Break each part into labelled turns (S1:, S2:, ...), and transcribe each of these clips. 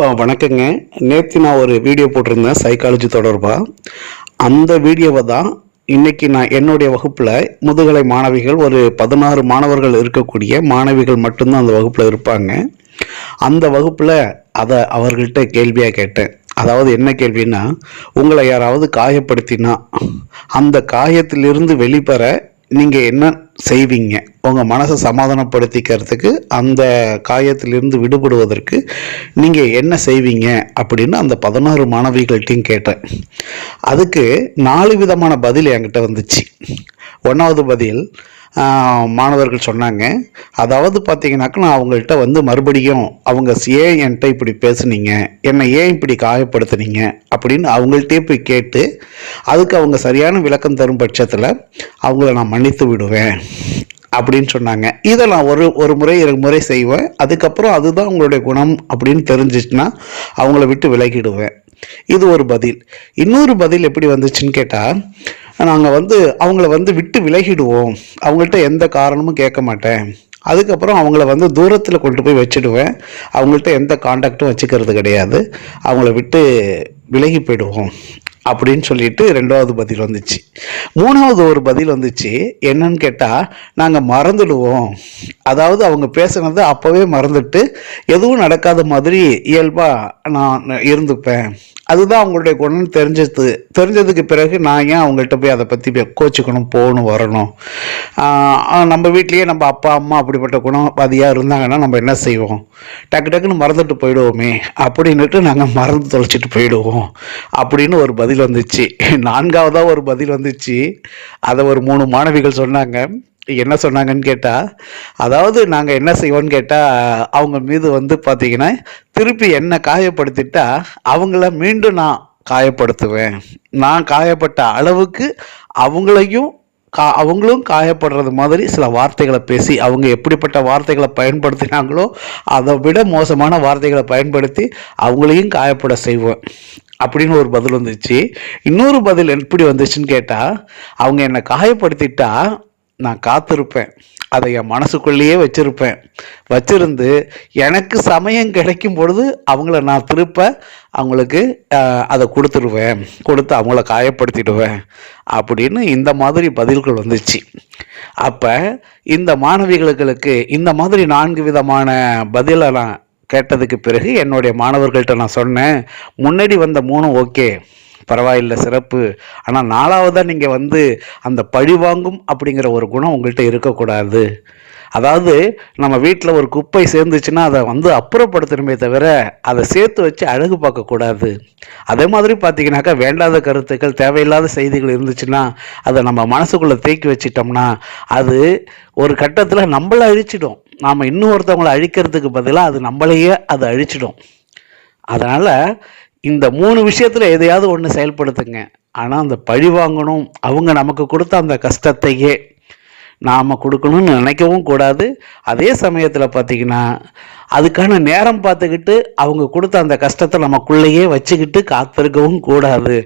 S1: வணக்கங்க. நேற்று நான் ஒரு வீடியோ போட்டிருந்தேன் சைக்காலஜி தொடர்பாக அந்த வீடியோவை தான் இன்னைக்கு நான் என்னுடைய வகுப்பில் முதுகலை மாணவிகள் ஒரு பதினாறு மாணவர்கள் இருக்கக்கூடிய மாணவிகள் மட்டும்தான் அந்த வகுப்பில் இருப்பாங்க. அந்த வகுப்பில் அதை அவர்கள்ட்ட கேள்வியாக கேட்டேன். அதாவது என்ன கேள்வின்னா உங்களை யாராவது காயப்படுத்தினா அந்த காயத்திலிருந்து வெளிப்பெற நீங்கள் என்ன செய்வீங்க? உங்கள் மனசை சமாதானப்படுத்திக்கிறதுக்கு அந்த காயத்திலிருந்து விடுபடுவதற்கு நீங்கள் என்ன செய்வீங்க? அப்படின்னு அந்த பதினாறு மாணவிகள்கிட்டையும் கேட்டேன். அதுக்கு நாலு விதமான பதில் என்கிட்ட வந்துச்சு. ஒன்றாவது பதில் மாணவர்கள் சொன்னாங்க. அதாவது பார்த்தீங்கன்னாக்கா நான் அவங்கள்ட்ட வந்து மறுபடியும் அவங்க ஏன் என்கிட்ட இப்படி பேசுனீங்க என்னை ஏன் இப்படி காயப்படுத்துனீங்க அப்படின்னு அவங்கள்ட்டே போய் கேட்டு அதுக்கு அவங்க சரியான விளக்கம் தரும் பட்சத்தில் அவங்கள நான் மன்னித்து விடுவேன் அப்படின்னு சொன்னாங்க. இதை நான் ஒரு ஒரு முறை இரு முறை செய்வேன். அதுக்கப்புறம் அதுதான் அவங்களுடைய குணம் அப்படின்னு தெரிஞ்சிச்சுன்னா அவங்கள விட்டு விலகிடுவேன். இது ஒரு பதில். இன்னொரு பதில் எப்படி வந்துச்சுன்னு கேட்டால் நாங்கள் வந்து அவங்கள வந்து விட்டு விலகிடுவோம். அவங்கள்ட்ட எந்த காரணமும் கேட்க மாட்டேன். அதுக்கப்புறம் அவங்கள வந்து தூரத்தில் கொண்டு போய் வச்சுடுவேன். அவங்கள்ட்ட எந்த காண்டாக்டும் வச்சுக்கிறது கிடையாது. அவங்கள விட்டு விலகி போயிடுவோம். அப்படின்னு சொல்லிட்டு ரெண்டாவது பதில் வந்துச்சு. மூணாவது ஒரு பதில் வந்துச்சு என்னன்னு கேட்டால் நாங்கள் மறந்துடுவோம். அதாவது அவங்க பேசுனதை அப்போவே மறந்துட்டு எதுவும் நடக்காத மாதிரி இயல்பாக நான் இருந்துப்பேன். அதுதான் அவங்களுடைய குணம் தெரிஞ்சது. தெரிஞ்சதுக்கு பிறகு நான் ஏன் அவங்கள்ட்ட போய் அதை பற்றி கோச்சிக்கணும் போகணும் வரணும்? நம்ம வீட்லேயே நம்ம அப்பா அம்மா அப்படிப்பட்ட குணவாதியாக இருந்தாங்கன்னா நம்ம என்ன செய்வோம்? டக்கு டக்குன்னு மறந்துட்டு போயிடுவோமே. அப்படின்னுட்டு நாங்கள் மறந்து தொலைச்சிட்டு போயிடுவோம். அப்படின்னு ஒரு பதில் பதில் வந்துச்சு. நான்காவதாக ஒரு பதில் வந்துச்சு. அதை ஒரு மூணு மாணவிகள் சொன்னாங்க. என்ன சொன்னாங்கன்னு கேட்டால் அதாவது நாங்கள் என்ன செய்வோம்னு கேட்டால் அவங்க மீது வந்து பார்த்தீங்கன்னா திருப்பி என்னை காயப்படுத்திட்டா அவங்கள மீண்டும் நான் காயப்படுத்துவேன். நான் காயப்பட்ட அளவுக்கு அவங்களையும் கா அவங்களும் காயப்படுறது மாதிரி சில வார்த்தைகளை பேசி அவங்க எப்படிப்பட்ட வார்த்தைகளை பயன்படுத்தினாங்களோ அதை விட மோசமான வார்த்தைகளை பயன்படுத்தி அவங்களையும் காயப்பட செய்வோம் அப்படின்னு ஒரு பதில் வந்துச்சு. இன்னொரு பதில் எப்படி வந்துச்சுன்னு கேட்டால் அவங்க என்னை காயப்படுத்திட்டா நான் காத்திருப்பேன். அதை என் மனசுக்குள்ளேயே வச்சுருப்பேன். வச்சுருந்து எனக்கு சமயம் கிடைக்கும் பொழுது அவங்கள நான் திருப்ப அவங்களுக்கு அதை கொடுத்துருவேன். கொடுத்து அவங்கள காயப்படுத்திடுவேன். அப்படின்னு இந்த மாதிரி பதில்கள் வந்துச்சு. அப்போ இந்த மாணவிகளுக்கு இந்த மாதிரி நான்கு விதமான பதிலை நான் கேட்டதுக்கு பிறகு என்னுடைய மாணவர்கள்ட்ட நான் சொன்னேன் முன்னாடி வந்த மூணும் ஓகே பரவாயில்லை சிறப்பு. ஆனால் நாலாவதாக நீங்கள் வந்து அந்த பழிவாங்கும் அப்படிங்கிற ஒரு குணம் உங்கள்கிட்ட இருக்கக்கூடாது. அதாவது நம்ம வீட்டில் ஒரு குப்பை சேர்ந்துச்சுன்னா அதை வந்து அப்புறப்படுத்தணுமே தவிர அதை சேர்த்து வச்சு அழகு பார்க்கக்கூடாது. அதே மாதிரி பார்த்தீங்கன்னாக்கா வேண்டாத கருத்துக்கள் தேவையில்லாத செய்திகள் இருந்துச்சுன்னா அதை நம்ம மனசுக்குள்ளே தேக்கி வச்சிட்டோம்னா அது ஒரு கட்டத்தில் நம்மளை அழிச்சிடும். நாம் இன்னொருத்தவங்களை அழிக்கிறதுக்கு பதிலாக அது நம்மளையே அது அழிச்சிடும். அதனால் இந்த மூணு விஷயத்தில் எதையாவது ஒன்று செயல்படுத்துங்க. ஆனால் அந்த பழி வாங்கணும். அவங்க நமக்கு கொடுத்த அந்த கஷ்டத்தையே நாம் கொடுக்கணும்னு நினைக்கவும் கூடாது. அதே சமயத்தில் பார்த்தீங்கன்னா அதுக்கான நேரம் பார்த்துக்கிட்டு அவங்க கொடுத்த அந்த கஷ்டத்தை நமக்குள்ளேயே வச்சுக்கிட்டு காத்திருக்கவும் கூடாது.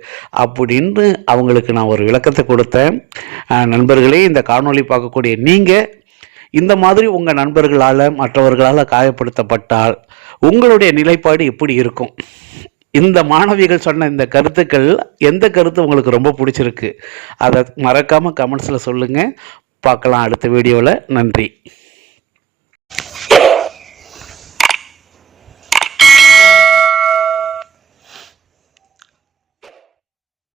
S1: அப்படின்னு அவங்களுக்கு நான் ஒரு விளக்கத்தை கொடுத்தேன். நண்பர்களே இந்த காணொளி பார்க்கக்கூடிய நீங்கள் இந்த மாதிரி உங்கள் நண்பர்களால் மற்றவர்களால் காயப்படுத்தப்பட்டால் உங்களுடைய நிலைப்பாடு எப்படி இருக்கும்? இந்த மாணவிகள் சொன்ன இந்த கருத்துக்கள் எந்த கருத்து உங்களுக்கு ரொம்ப பிடிச்சிருக்கு? அதை மறக்காமல் கமெண்ட்ஸில் சொல்லுங்கள் பார்க்கலாம் அடுத்த வீடியோவில் நன்றி.